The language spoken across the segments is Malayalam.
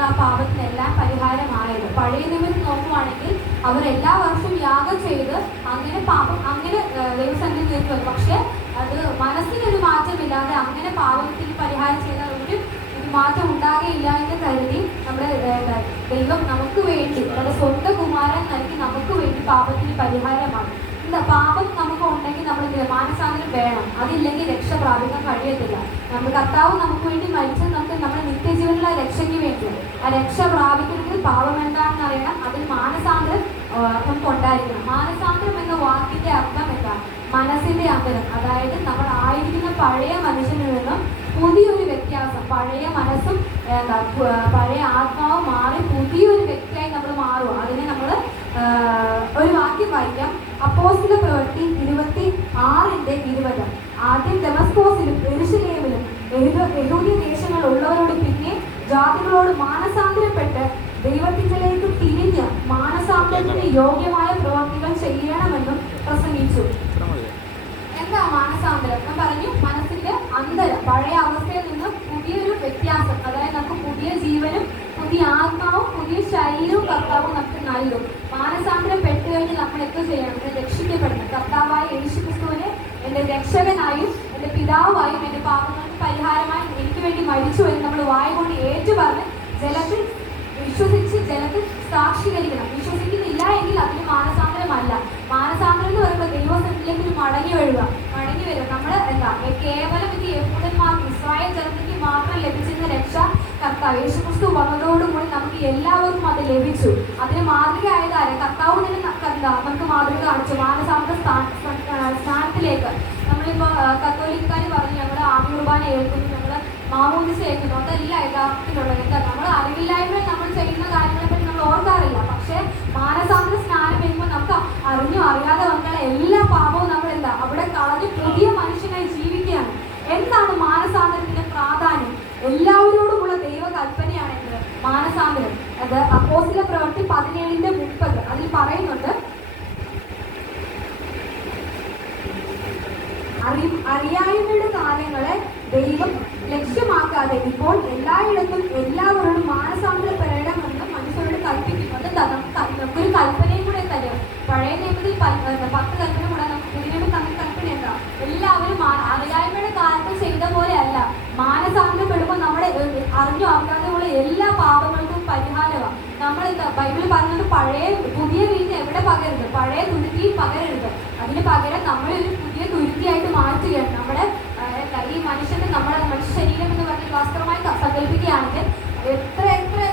ആ പാപത്തിനെല്ലാം പരിഹാരമായത്. പഴയ നിയമത്തിൽ നോക്കുവാണെങ്കിൽ അവർ എല്ലാ വർഷവും യാഗം ചെയ്ത് അങ്ങനെ പാപം അങ്ങനെ ദൈവസന്നിധി തീർക്കും. പക്ഷെ അത് മനസ്സിനൊരു മാറ്റമില്ലാതെ അങ്ങനെ പാപത്തിന് പരിഹാരം ചെയ്ത ഒരു മാറ്റം ഉണ്ടാകുകയില്ല എന്ന് കരുതി നമ്മുടെ ദൈവം നമുക്ക് വേണ്ടി നമ്മുടെ സ്വന്തം കുമാരൻ നൽകി നമുക്ക് വേണ്ടി പാപത്തിന് പരിഹാരമാണ്. എന്താ പാപം നമുക്ക് ഉണ്ടെങ്കിൽ നമ്മൾ മാനസാന്തരം വേണം. അതില്ലെങ്കിൽ രക്ഷ പ്രാപിക്കാൻ കഴിയത്തില്ല. നമ്മുടെ കർത്താവ് നമുക്ക് വേണ്ടി മരിച്ചത് നമുക്ക് നമ്മുടെ നിത്യജീവനുള്ള രക്ഷയ്ക്ക് വേണ്ടിയാണ്. ആ രക്ഷ പ്രാപിക്കണമെങ്കിൽ പാപം എന്താണെന്ന് അറിയണം. അതിൽ മാനസാന്തരം നമുക്ക് ഉണ്ടായിരിക്കണം. മാനസാന്തരം എന്ന വാക്കിന്റെ അർത്ഥം എന്താണ്? മനസ്സിന്റെ അന്തരം. അതായത് നമ്മൾ ആയിരിക്കുന്ന പഴയ മനുഷ്യനിൽ നിന്നും പുതിയൊരു വ്യത്യാസം, പഴയ മനസ്സും പഴയ ആത്മാവും മാറി പുതിയൊരു വ്യക്തിയായി നമ്മൾ മാറും. അതിനെ നമ്മൾ ഒരു വാക്യം വായിക്കാം. അപ്പോസ്തല പ്രവൃത്തി 26:20. ആദ്യം ദമസ്കോസിലും യെരൂശലേമിലും യഹൂദി ദേശങ്ങളുള്ളവരോട് പിന്നെ ജാതികളോട് മാനസാന്തരപ്പെട്ട് ദൈവത്തിലേക്ക് തിരിഞ്ഞ് മാനസാന്തരത്തിന് യോഗ്യമായ പ്രവൃത്തികൾ ചെയ്യണമെന്നും പ്രസംഗിച്ചു. എന്താ മാനസാന്തരം? ഞാൻ പറഞ്ഞു, മനസ്സിന്റെ അന്തരം, പഴയ അവസ്ഥയിൽ നിന്ന് പുതിയൊരു വ്യത്യാസം. അതായത് നമുക്ക് പുതിയ ജീവനും പുതിയ ആത്മാവും പുതിയ ശരീരവും കർത്താവും നമുക്ക് നൽകും. മാനസാന്തരം പെട്ട് കഴിഞ്ഞ് നമ്മൾ എന്ത് ചെയ്യണം? രക്ഷിക്കപ്പെടണം. കർത്താവായ യേശുക്രിസ്തുവിനെ എൻ്റെ രക്ഷകനായും എൻ്റെ പിതാവായും എൻ്റെ പാപങ്ങൾക്ക് പരിഹാരമായി എനിക്ക് വേണ്ടി മരിച്ചു എന്ന് നമ്മൾ വായ കൊണ്ട് ഏറ്റുപറഞ്ഞ് ജലത്തിൽ വിശ്വസിച്ച് ജലത്തിൽ സാക്ഷീകരിക്കണം. വിശ്വസിക്കുന്നില്ല എങ്കിൽ അതിന് മാനസാന്തരമല്ല. മാനസാന്തരം എന്ന് പറയുമ്പോൾ ദൈവസന്നിധിയിലേക്ക് ഒരു മടങ്ങി വരിക. നമ്മൾ എന്താ കേവലം ഇത് യഹൂദന്മാർക്ക് ഇസ്രായേൽ ജനതയ്ക്ക് മാത്രം ലഭിച്ചിരുന്ന രക്ഷ കർത്താവ് യേശുക്രിസ്തു വന്നതോടുകൂടി നമുക്ക് എല്ലാവർക്കും അത് ലഭിച്ചു. അതിന് മാതൃകയായതാരെ? കർത്താവ് തന്നെ നമുക്ക് മാതൃക കാണിച്ചു. മാനസാന്തര സ്ഥാനത്തിലേക്ക് നമ്മളിപ്പോ കത്തോലിക്കാർ പറഞ്ഞു ഞങ്ങൾ ആദ്യ കുർബാന ഏൽക്കുന്നു, ഞങ്ങൾ മാമോദിസ ഏൽക്കുന്നു. അതല്ല യഥാർത്ഥത്തിലുള്ളത്. എന്താ നമ്മൾ അറിവില്ലായ്മ നമ്മൾ ചെയ്യുന്ന കാര്യങ്ങളെപ്പറ്റി നമ്മൾ ഓർക്കാറില്ല. പക്ഷെ മാനസാന്തര സ്നാനം ചെയ്യുമ്പോൾ നമുക്ക് അറിഞ്ഞോ അറിയാതെ വന്നാൽ എല്ലാ പാപവും നമ്മൾ എന്താ അവിടെ കളഞ്ഞ് പുതിയ മനുഷ്യനായി ജീവിക്കുകയാണ്. എന്താണ് മാനസാന്തരത്തിന്റെ പ്രാധാന്യം? എല്ലാവരോടുമുള്ള ദൈവ കൽപ്പനയാണ് എന്ത്? മാനസാന്തരം. അത് അപ്പോസ്തല പ്രവൃത്തി 17:30 അതിൽ പറയുന്നുണ്ട്. അറിയായ്മയുടെ കാലങ്ങളെ ദൈവം ലക്ഷ്യമാക്കാതെ ഇപ്പോൾ എല്ലായിടത്തും എല്ലാവരോടും മാനസാന്തരപ്പെടണമെന്ന് മനുഷ്യരോട് കൽപ്പിക്കുന്നത് നമുക്കൊരു കൽപ്പനയും കൂടെ തരും. പഴയ നിയമത്തിൽ 10 കൽപ്പന കൂടെ നമുക്ക് പുതിയ നിയമത്തിൽ നമുക്ക് കൽപ്പന എന്താ? എല്ലാവരും അറിയായ്മയുടെ കാലത്ത് ചെയ്ത പോലെ അല്ല. മാനസാന്തരപ്പെടുമ്പോൾ നമ്മുടെ അറിഞ്ഞോ അറിയാതെയുള്ള എല്ലാ പാപങ്ങൾക്കും പരിഹാരമാണ്. നമ്മൾ ബൈബിൾ പറഞ്ഞത് പുതിയ വീഞ്ഞ് എവിടെ പകരുത്? പഴയ തുരുത്തി പകരരുത്. അതിന് പകരം നമ്മളൊരു പുതിയ തുരുത്തിയായിട്ട് മാറ്റുകയാണ്. നമ്മുടെ ഈ മനുഷ്യന്റെ മനുഷ്യ ശരീരം എന്ന് പറഞ്ഞ വസ്ത്രമായി സങ്കല്പിക്കുകയാണെങ്കിൽ എത്ര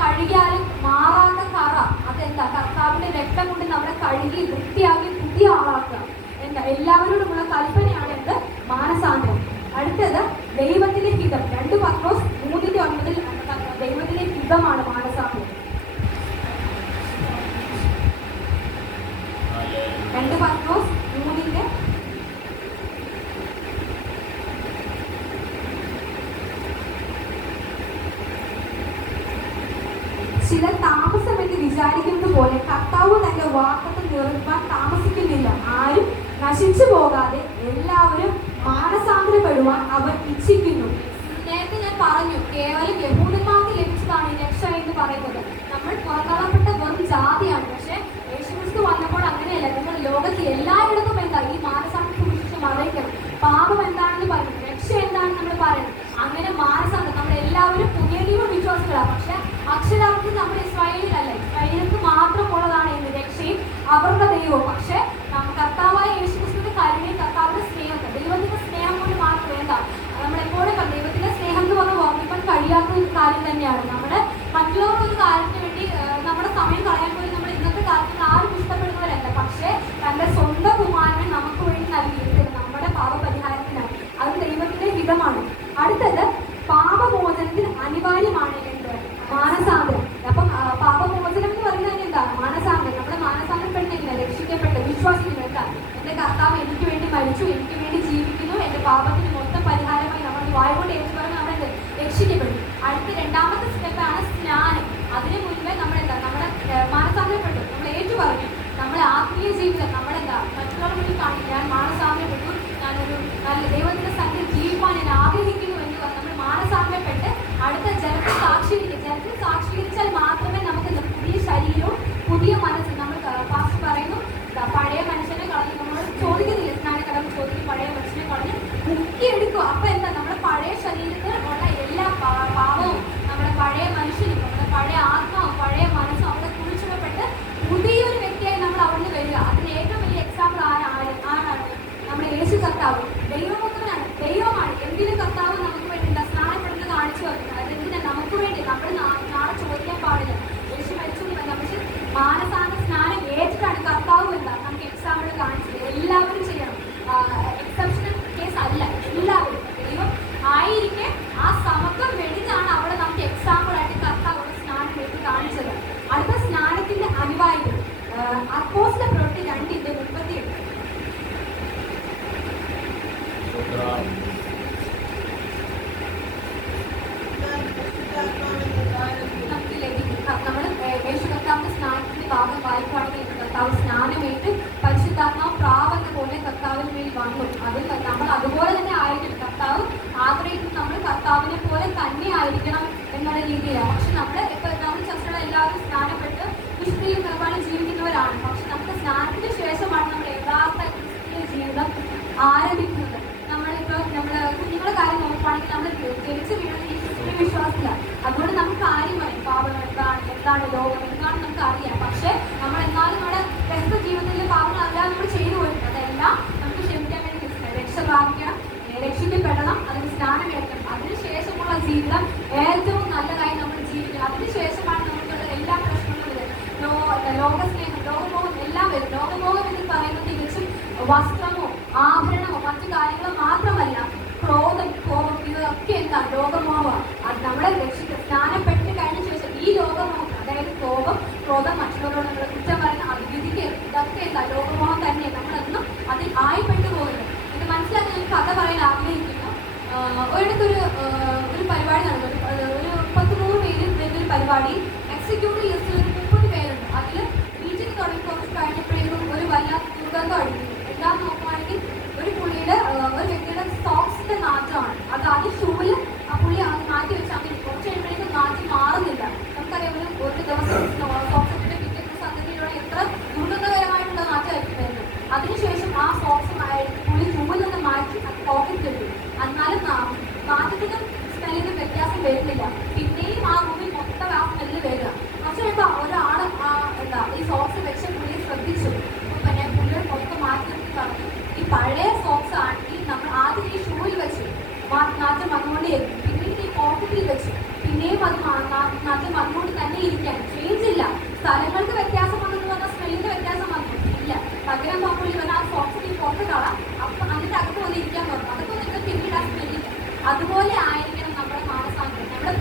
കഴുകിയാലും മാറാത്ത കറ അതെന്താ? കർത്താവിന്റെ രക്തം കൊണ്ട് നമ്മളെ കഴുകി വൃത്തിയാക്കി പുതിയ ആളാക്കുക. എന്താ? എല്ലാവരോടുമുള്ള കൽപ്പനയാണ് എന്ത്? മാനസാന്തരം. അടുത്തത് ദൈവത്തിന്റെ ഹിതം. 2 പത്രോസ് 3:9 ദൈവത്തിന്റെ ഹിതമാണ് മാനസാന്തരം. 2 പത്രോസ് 3 ചില താമസമെന്ന് വിചാരിക്കുന്നത് പോലെ കർത്താവ് തന്റെ വാഗ്ദത്തം നിറവേറ്റാൻ താമസിക്കുന്നില്ല. ആരും നശിച്ചു പോകാതെ എല്ലാവരും മാനസാന്തരപ്പെടുവാൻ അവർ ഇച്ഛിക്കുന്നു. നേരത്തെ ഞാൻ പറഞ്ഞു, കേവലം യഹൂദന്മാർക്ക് ലഭിച്ചതാണ് ഈ രക്ഷ എന്ന് പറയുന്നത്. നമ്മൾ പുറത്തള്ളപ്പെട്ട വെറും ജാതിയാണ്. പക്ഷെ യേശുക്രിസ്തു വന്നപ്പോൾ അങ്ങനെയല്ല. നമ്മൾ ലോകത്ത് എല്ലായിടത്തും എന്താ ഈ മാനസാന്തരത്തെ കുറിച്ച് അറിയിക്കണം. പാപം എന്താണെന്ന് പറയുന്നത്, രക്ഷ എന്താണെന്ന് നമ്മൾ പറയണം. അങ്ങനെ മാനസാന്തരം നമ്മൾ എല്ലാവരും പുതിയ ദൈവ വിശ്വാസികളാണ്. പക്ഷെ അക്ഷരാർത്ഥത്തിൽ നമ്മൾ ഇസ്രായേലിലല്ല. ഇസ്രായേലിക്ക് മാത്രമുള്ളതാണ് എന്ന് രക്ഷയും അവരുടെ ദൈവവും. പക്ഷെ കർത്താവായ യേശുക്രിസ്തുവിന്റെ കരുണയും കർത്താവിന്റെ സ്നേഹത്തെ ദൈവത്തിന്റെ സ്നേഹം കൊണ്ട് മാത്രം എന്താ നമ്മളെപ്പോഴും ദൈവത്തിന്റെ സ്നേഹം എന്ന് പറഞ്ഞാൽ ഓർമ്മിക്കാൻ കഴിയാത്ത ഒരു കാര്യം തന്നെയാണ്. നമ്മുടെ മറ്റുള്ളവർക്ക് ഒരു കാര്യത്തിന് വേണ്ടി നമ്മുടെ സമയം കളയാൻ പോലും നമ്മൾ ഇന്നത്തെ കാലത്തിൽ ആരും ഇഷ്ടപ്പെടുന്നവരല്ല. പക്ഷെ തന്റെ സ്വന്തം കുമാരനെ നമുക്ക് വേണ്ടി നൽകിയിരിക്കുന്നത് നമ്മുടെ പാപപരിഹാരത്തിനാണ്. അത് ദൈവത്തിന്റെ ഹിതമാണ്. അടുത്തത് പാപമോചനത്തിന് അനിവാര്യമാണ് എന്ത്? മാനസാന്തരം. അപ്പം പാപമോചനം എന്ന് പറയുന്നത് എന്താണ്? മാനസാന്തരം. നമ്മുടെ മാനസാന്തരപ്പെടുന്ന രക്ഷിക്കപ്പെട്ട് വിശ്വാസിക്കുന്നത് എന്താ? എന്റെ കർത്താവ് എനിക്ക് വേണ്ടി മരിച്ചു, എനിക്ക് വേണ്ടി ജീവിക്കുന്നു, എന്റെ പാപത്തിന് മൊത്തം പരിഹാരമായി നമ്മൾ വായുകൊണ്ട് ഏറ്റു പറഞ്ഞ് നമ്മളെ രക്ഷിക്കപ്പെടും. അടുത്ത 2ാമത്തെ സ്റ്റെപ്പാണ് സ്നാനം. രീതിയിലാണ്. പക്ഷെ നമ്മൾ ഇപ്പൊ നമ്മൾ ചർച്ചകൾ എല്ലാവരും സ്നാനപ്പെട്ട് വിശുദ്ധിയിൽ ഒരുപാട് ജീവിക്കുന്നവരാണ്. പക്ഷെ നമുക്ക് സ്നാനത്തിന് ശേഷമാണ് നമ്മുടെ യഥാർത്ഥ ക്രിസ്തീയ ജീവിതം ആരംഭിക്കുന്നത്. നമ്മള് കുഞ്ഞുങ്ങളെ കാര്യം നോക്കുകയാണെങ്കിൽ നമ്മൾ ജനിച്ചു വീഴുന്ന ഈ ക്രിസ്തീയ വിശ്വാസത്തിലാണ്. അതുകൊണ്ട് നമുക്ക് കാര്യം പറയും പാപങ്ങൾ എന്താണ് ലോകം എന്താണെന്ന് നമുക്ക് അറിയാം. പക്ഷെ നമ്മൾ എന്നാലും നമ്മുടെ വ്യക്ത ജീവിതത്തിലെ പാപങ്ങൾ അല്ലാതെ നമ്മൾ ചെയ്തു പോയിട്ടുണ്ട്. അതെല്ലാം നമുക്ക് ക്ഷമിക്കാൻ വേണ്ടി രക്ഷ പ്രാപിക്കണം, രക്ഷിക്കപ്പെടണം, അതിന് സ്നാനം എടുക്കണം. അതിനുശേഷമുള്ള ജീവിതം ഏറ്റവും നല്ലതായി നമ്മൾ ജീവിക്കണം. അതിനുശേഷമാണ് നമുക്കുള്ള എല്ലാ പ്രശ്നങ്ങളും വരുന്നത്. ലോകസ്നേഹം, ലോകമോഹം എല്ലാം വരും. ലോകമോഹം എന്ന് പറയുന്നത് തികച്ചും വസ്ത്രമോ ആഭരണമോ മറ്റു കാര്യങ്ങളോ മാത്രമല്ല. ക്രോധം, കോപം, ഇതൊക്കെ എന്താണ് ലോകമോഹമാണ്. അത് നമ്മളെ സ്നാനപ്പെട്ട് കഴിഞ്ഞ ശേഷം ഈ ലോകമോഹം, അതായത് കോപം, ക്രോധം, മറ്റുള്ളവരോട് നമ്മൾ കുറ്റം പറയുന്ന അഭിവൃദ്ധിക്ക് ഇതൊക്കെ എന്താ ലോകമോഹം തന്നെ. നമ്മളൊന്നും അതിൽ ആയിപ്പെട്ടു പോകുന്നത്. ഇത് മനസ്സിലാക്കി ഞാൻ കഥ പറയാൻ ആഗ്രഹിക്കുന്നു. ഒരിടത്തൊരു പരിപാടി നടന്നു. ഒരു 10-100 പേര് വരുന്നൊരു പരിപാടി. എക്സിക്യൂട്ടീവ് ലിസ്റ്റിൽ ഒരു 30 പേരുണ്ട്. അതിൽ മീറ്റിംഗ് തുടങ്ങി കുറച്ച് കഴിഞ്ഞപ്പോഴേക്കും ഒരു വല്ലാത്ത ദുർഗന്ധം അടിക്കുന്നു. എല്ലാം നോക്കുകയാണെങ്കിൽ ഒരു വ്യക്തിയുടെ സോക്സിന്റെ നാറ്റമാണ്. അത് ഷൂവിൽ ആ പുള്ളി മാറ്റി വെച്ച് അങ്ങനെ കുറച്ച് കഴിയുമ്പോഴേക്കും നാറ്റ് മാറുന്നില്ല. നമുക്കറിയാം ഒരു ദിവസം സോക്സിന്റെ പിറ്റേ ദിവസം അങ്ങനെയുള്ള എത്ര ദുർഗന്ധകരമായിട്ടുള്ള നാറ്റായിരിക്കും വരുന്നത്. അതിനുശേഷം ആ സോക്സ് പുള്ളി ഷൂവിൽ നിന്ന് മാറ്റി അത് പോക്കറ്റ് ഇട്ടു. എന്നാലും നാറ്റത്തിനും സ്മെല്ലിനും വ്യത്യാസം വരുന്നില്ല. പിന്നെയും ആ റൂമിൽ മൊത്തം ആ സ്മെല്ല് വരിക. പക്ഷേ ഒരാൾ ഈ സോക്സ് വെച്ച് പുള്ളിയെ ശ്രദ്ധിച്ചു. ഞാൻ പുള്ളിയെ മൊത്തം മാറ്റി നിർത്തി പറഞ്ഞു, ഈ പഴയ സോക്സ് ആണെങ്കിൽ നമ്മൾ ആദ്യം ഈ ഷൂവിൽ വെച്ചു നാറ്റം വന്നുകൊണ്ടേയിരുന്നു. പിന്നീട് ഈ പോക്കറ്റിൽ വെച്ചു പിന്നെയും അത് നാറ്റം വന്നുകൊണ്ട് തന്നെ ഇരിക്കാൻ ചേഞ്ച് ഇല്ല. സ്ഥലങ്ങൾക്ക് വ്യത്യാസം വന്നെന്ന് പറഞ്ഞാൽ സ്മെല്ലിന്റെ വ്യത്യാസം വന്നു ഇല്ല. പകരം പുള്ളി പറഞ്ഞാൽ ആ സോക്സ് ഈ പുറത്ത് കളാം, അപ്പൊ അതിന്റെ അകത്ത് വന്ന് ഇരിക്കാൻ പറഞ്ഞു. അതൊക്കെ നിങ്ങൾക്ക് പിന്നീട് ആ സ്മെല്ലില്ല. അതുപോലെ ആയിരിക്കണം നമ്മുടെ മാനസാന്തരം. നമ്മുടെ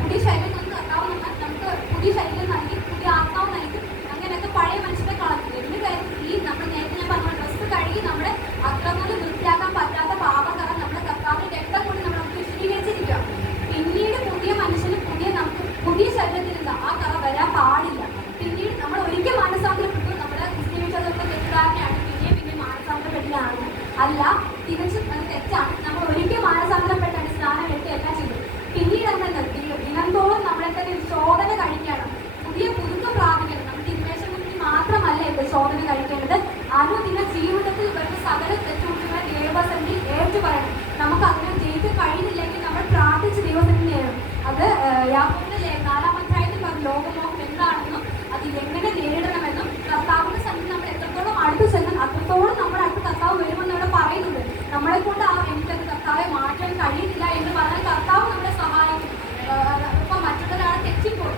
പുതിയ ശരീരം നമുക്ക് കർത്താവ് നമുക്ക് പുതിയ ശരീരം നൽകി, പുതിയ ആത്മാവ് നൽകി, അങ്ങനെയൊക്കെ പഴയ മനുഷ്യരെ കളഞ്ഞു. എന്ത് കാര്യം ഈ നമ്മൾ നേരത്തെ ഞാൻ പറഞ്ഞ ഡ്രസ്സ് കഴുകി നമ്മുടെ അക്രമങ്ങൾ വൃത്തിയാക്കാൻ പറ്റാത്ത പാപകറ നമ്മുടെ കർത്താവിന്റെ രക്തം കൊണ്ട് നമ്മൾ വിശദീകരിച്ചിരിക്കുക. പിന്നീട് പുതിയ മനുഷ്യന് പുതിയ ശരീരത്തിൽ ആ കറ വരാൻ പാടില്ല. പിന്നീട് നമ്മൾ ഒരിക്കൽ മാനസാന്തരപ്പെട്ടു നമ്മുടെ ക്രിസ്ത്യൻ വിശ്വാസത്തെ തെറ്റുകാരനെയാണ് പിന്നെ മാനസാന്തരപ്പെട്ടിലാണ്. അല്ല, തികച്ചും അത് തെറ്റാണ്. നമ്മൾ ഒരിക്കൽ മാനസാന്തരപ്പെട്ടാണ് സ്നാനം എടുത്ത് എല്ലാം ചെയ്തത്. പിന്നീട് എന്താ ദിനംതോറും നമ്മളെ തന്നെ ശോധന കഴിക്കണം, പുതിയ പുതുക്കം പ്രാപിക്കണം. നമുക്ക് ഇൻവേഷൻ മുന്നിൽ മാത്രമല്ല ഇത് ശോധന കഴിക്കേണ്ടത്. അനുദിന ജീവിതത്തിൽ വരുന്ന സകല തെറ്റുകുറ്റങ്ങളെ ദൈവസന്നിധിയിൽ ഏറ്റു പറയണം. നമുക്ക് അതിനെ ജയിച്ച് കഴിയുന്നില്ലെങ്കിൽ നമ്മൾ പ്രാർത്ഥിച്ച് ദൈവസന്നിധി നേടണം. അത് യാക്കോബിന്റെ 4-ാം അധ്യായത്തിൽ പറഞ്ഞു ലോകമോഹം എന്താണെന്നും അത് എങ്ങനെ നേരിടണമെന്നും കർത്താവിന്റെ സന്നിധി നമ്മൾ എത്രത്തോളം അടുത്ത് ചെന്നാൽ അത്രത്തോളം നമ്മുടെ അടുത്ത് കർത്താവ് വരുമെന്ന് ഇവിടെ പറയുന്നുണ്ട്. നമ്മളെ കൊണ്ട് എനിക്കത് കർത്താവെ മാറ്റാൻ കഴിയുന്നില്ല എന്ന് പറഞ്ഞാൽ കർത്താവ് നമ്മളെ സഹായിക്കും. ഇപ്പൊ മറ്റുള്ളൊരാളെ തെറ്റിപ്പോയി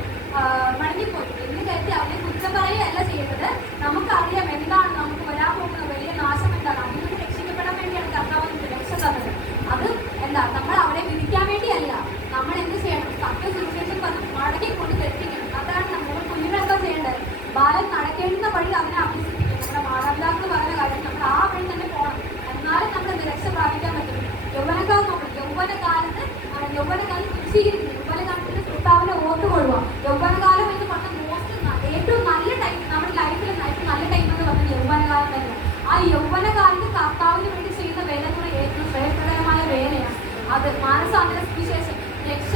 മടങ്ങിപ്പോയി എന്ന് കരുതി അവരെ കുറ്റം പറയുകയല്ല ചെയ്യേണ്ടത്. നമുക്കറിയാം എന്താണ് നമുക്ക് വരാൻ പോകുന്ന വലിയ നാശം എന്താണ്. അതിൽ നിന്ന് രക്ഷിക്കപ്പെടാൻ വേണ്ടിയാണ് കർത്താവ് നമുക്ക് രക്ഷ തന്നത്. അത് നമ്മൾ അവരെ വിധിക്കാൻ വേണ്ടിയല്ല. നമ്മൾ എന്ത് ചെയ്യണം? സത്യസുവിശേഷം പറഞ്ഞ് മടക്കിക്കൊണ്ട് തെറ്റിക്കണം. അതാണ് നമ്മുടെ കുഞ്ഞുങ്ങളെന്താ ചെയ്യേണ്ടത്? ബാലൻ നടക്കേണ്ടുന്ന വഴി അവനെ അഭ്യസിപ്പിക്കണം. നമ്മുടെ മാതാപിതാക്കൾ പറഞ്ഞ കാര്യം നമ്മൾ ആ വഴി തന്നെ പോകണം. എന്നാലും നമ്മൾ രക്ഷ പ്രാപിക്കാൻ പറ്റും. യൗവനകാലം നോക്കണം. യൗവനകാലത്ത് ശുചീകരിക്കുന്നു. യൗവനകാലത്തിന് കർത്താവിനെ ഓർത്തുകൊള്ളുക. യൗവനകാലം എന്ന് പറഞ്ഞാൽ ഏറ്റവും നല്ല ടൈം നമ്മുടെ ലൈഫിൽ ഏറ്റവും നല്ല ടൈം എന്ന് പറഞ്ഞാൽ യൗവനകാലം തന്നെ. ആ യൗവനകാലത്ത് കർത്താവിന് വേണ്ടി ചെയ്യുന്ന വേല എന്ന് പറഞ്ഞാൽ ഏറ്റവും ശ്രേഷ്ഠകരമായ വേലയാണ്. അത് മാനസാന്തര സുവിശേഷം, രക്ഷ,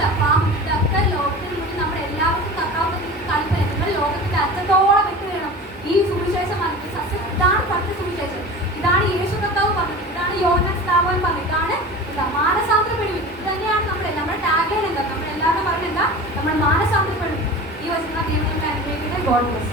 ഇതൊക്കെ ലോകത്തിന് മുന്നിൽ നമ്മൾ എല്ലാവർക്കും കർത്താവ് കളിപ്പന. നിങ്ങൾ ലോകത്തിന്റെ അറ്റത്തോളം എത്തുകയാണ് ഈ സുവിശേഷം പറഞ്ഞത്. ഇതാണ് പത്ത് സുവിശേഷം. ഇതാണ് യേശു കർത്താവ് പറഞ്ഞത്. ഇതാണ് യോഹന്നാൻ സ്നാപകൻ പറഞ്ഞത്. ഇതാണ് മാനസാന്തരപ്പെടുവിൻ. ഇത് തന്നെയാണ് നമ്മുടെ ടാഗ്ലൈൻ. എന്താ നമ്മൾ എല്ലാവരും പറഞ്ഞെന്താ? നമ്മൾ മാനസാന്തരപ്പെടുവിൻ. ഈ വചനം ദൈവം അനുഗ്രഹിക്കട്ടെ. God bless.